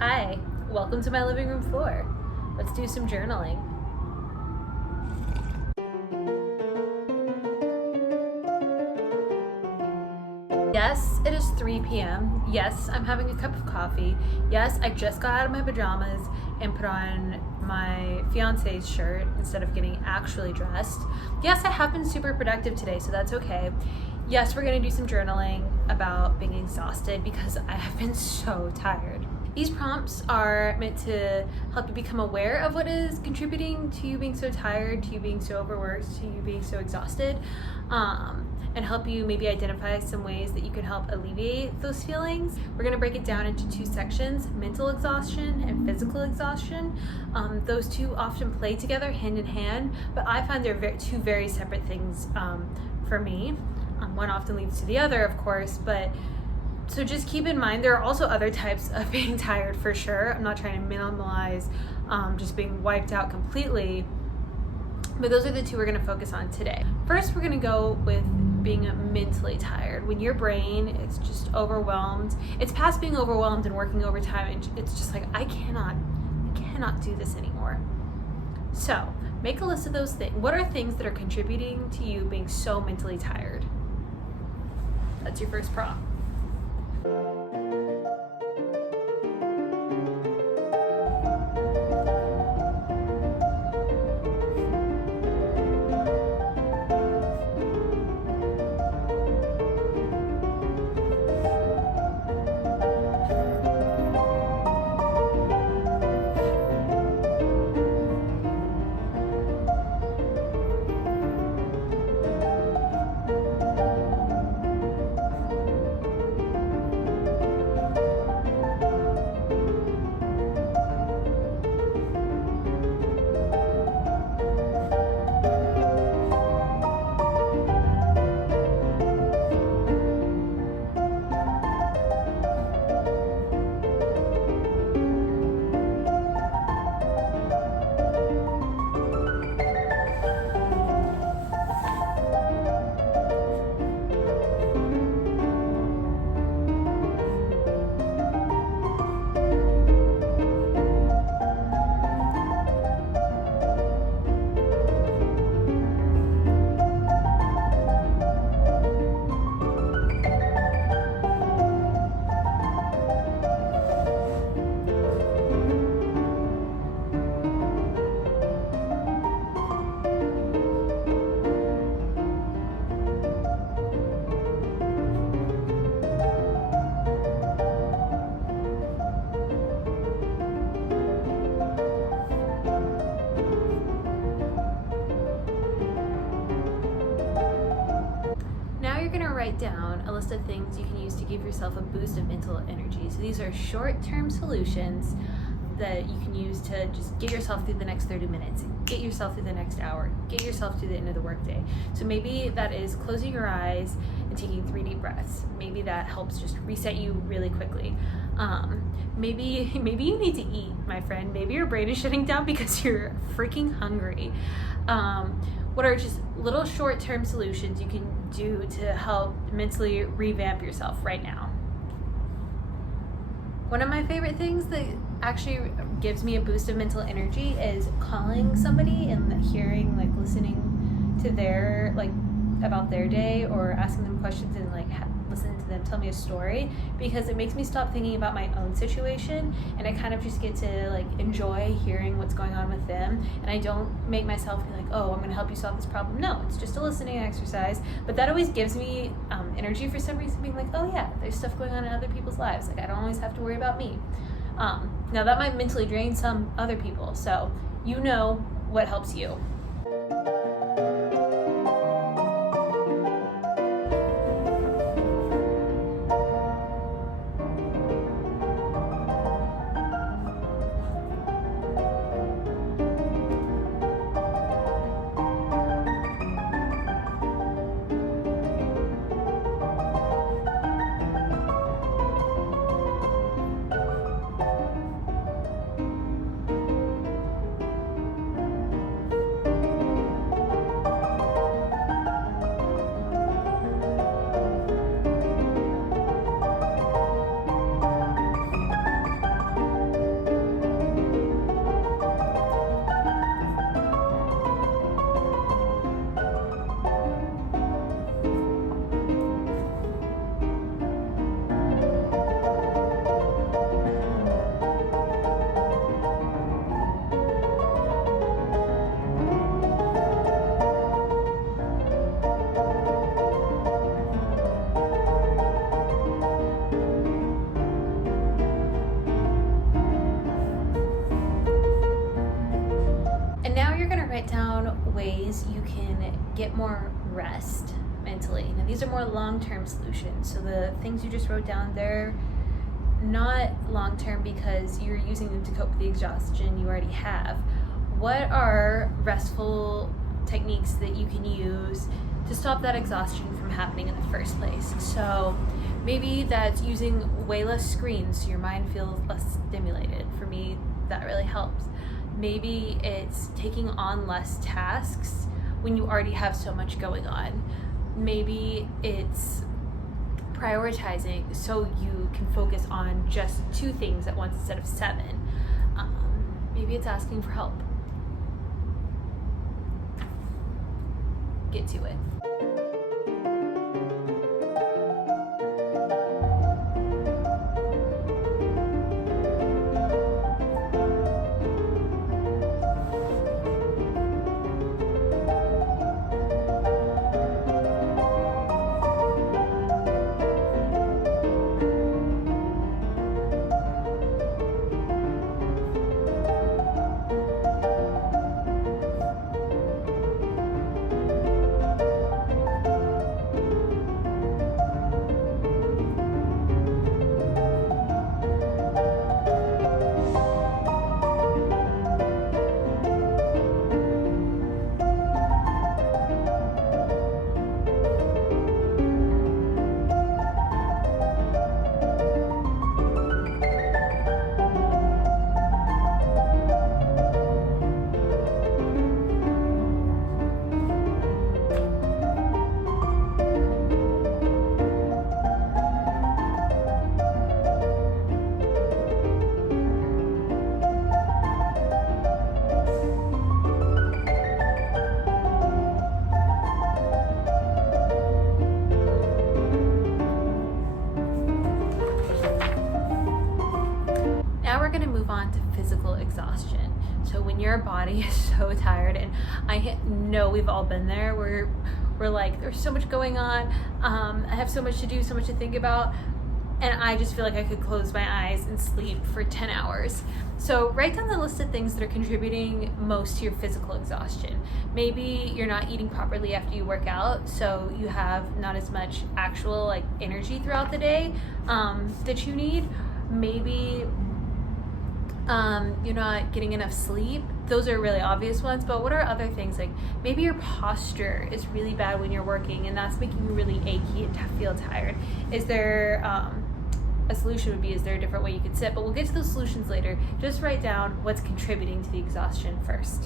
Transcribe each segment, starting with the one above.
Hi, welcome to my living room floor. Let's do some journaling. Yes, it is 3 p.m. Yes, I'm having a cup of coffee. Yes, I just got out of my pajamas and put on my fiance's shirt instead of getting actually dressed. Yes, I have been super productive today, so that's okay. Yes, we're gonna do some journaling about being exhausted because I have been so tired. These prompts are meant to help you become aware of what is contributing to you being so tired, to you being so overworked, to you being so exhausted, and help you maybe identify some ways that you can help alleviate those feelings. We're going to break it down into two sections: mental exhaustion and physical exhaustion. Those two often play together hand in hand, but I find they're two very separate things for me. One often leads to the other, of course, but so just keep in mind there are also other types of being tired for sure. I'm not trying to minimize just being wiped out completely, but those are the two we're going to focus on today. First, we're going to go with being mentally tired. When your brain is just overwhelmed, it's past being overwhelmed and working overtime, and it's just like, I cannot do this anymore. So make a list of those things. What are things that are contributing to you being so mentally tired? That's your first prompt. Write down a list of things you can use to give yourself a boost of mental energy. So these are short-term solutions that you can use to just get yourself through the next 30 minutes, get yourself through the next hour, get yourself through the end of the workday. So maybe that is closing your eyes and taking 3 deep breaths. Maybe that helps just reset you really quickly. Maybe you need to eat, my friend. Maybe your brain is shutting down because you're freaking hungry. What are just little short-term solutions you can do to help mentally revamp yourself right now? One of my favorite things that actually gives me a boost of mental energy is calling somebody and listening to their about their day, or asking them questions and listening to them tell me a story, because it makes me stop thinking about my own situation and I kind of just get to enjoy hearing what's going on with them, and I don't make myself feel like, oh, I'm going to help you solve this problem. No, it's just a listening exercise, but that always gives me energy for some reason, being like, oh yeah, there's stuff going on in other people's lives. I don't always have to worry about me. Now that might mentally drain some other people, so you know what helps you. ways you can get more rest mentally. Now, these are more long-term solutions. So the things you just wrote down, they're not long-term because you're using them to cope with the exhaustion you already have. What are restful techniques that you can use to stop that exhaustion from happening in the first place? So maybe that's using way less screens so your mind feels less stimulated. For me, that really helps. Maybe it's taking on less tasks when you already have so much going on. Maybe it's prioritizing so you can focus on just 2 things at once instead of 7. Maybe it's asking for help. Get to it. Now we're going to move on to physical exhaustion. So when your body is so tired, and I know we've all been there, we're like, there's so much going on, I have so much to do, so much to think about, and I just feel like I could close my eyes and sleep for 10 hours. So write down the list of things that are contributing most to your physical exhaustion. Maybe you're not eating properly after you work out, so you have not as much actual energy throughout the day that you need. Maybe you're not getting enough sleep. Those are really obvious ones, but what are other things? Like maybe your posture is really bad when you're working and that's making you really achy and feel tired. Is there a solution would be, is there a different way you could sit? But we'll get to those solutions later. Just write down what's contributing to the exhaustion first.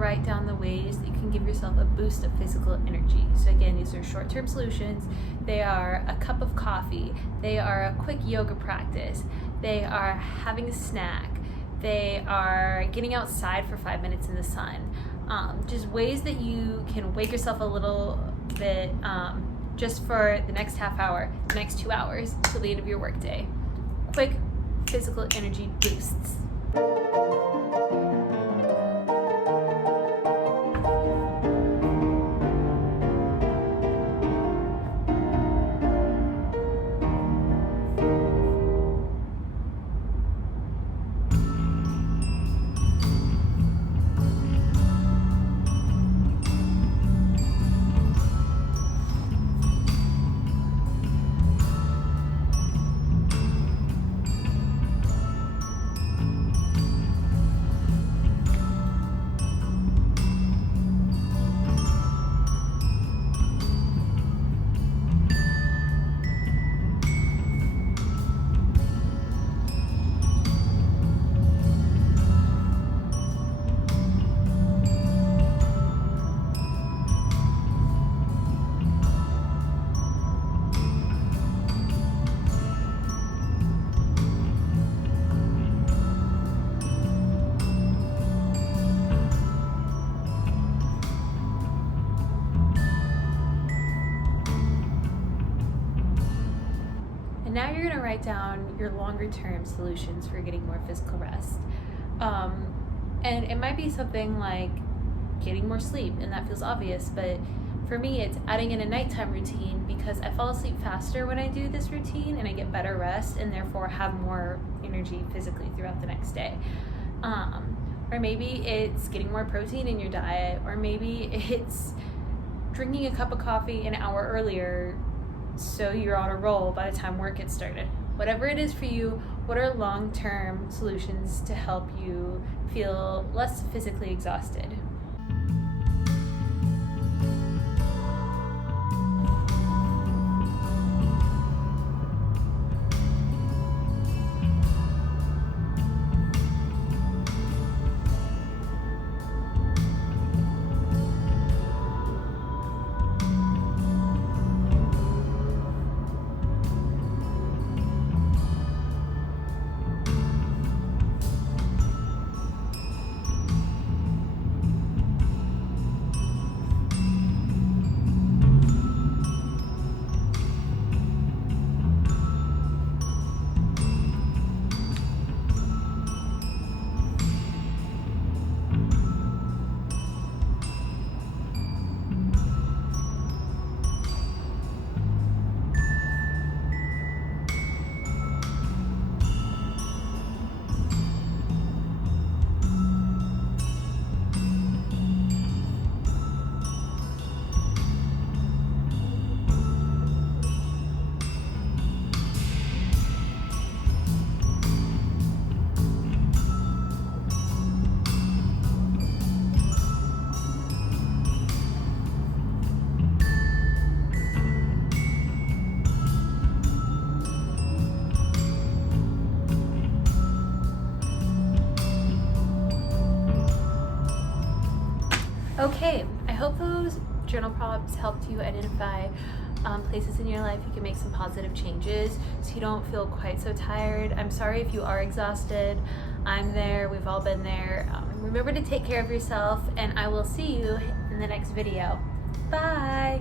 Write down the ways that you can give yourself a boost of physical energy. So again, these are short-term solutions. They are a cup of coffee. They are a quick yoga practice. They are having a snack. They are getting outside for 5 minutes in the sun. just ways that you can wake yourself a little bit just for the next half hour, the next 2 hours till the end of your workday. Quick physical energy boosts. And now you're gonna write down your longer term solutions for getting more physical rest. And it might be something like getting more sleep, and that feels obvious, but for me it's adding in a nighttime routine because I fall asleep faster when I do this routine and I get better rest and therefore have more energy physically throughout the next day. Or maybe it's getting more protein in your diet, or maybe it's drinking a cup of coffee an hour earlier so you're on a roll by the time work gets started. Whatever it is for you, what are long-term solutions to help you feel less physically exhausted? Okay, I hope those journal prompts helped you identify places in your life you can make some positive changes so you don't feel quite so tired. I'm sorry if you are exhausted. I'm there, we've all been there. Remember to take care of yourself, and I will see you in the next video. Bye!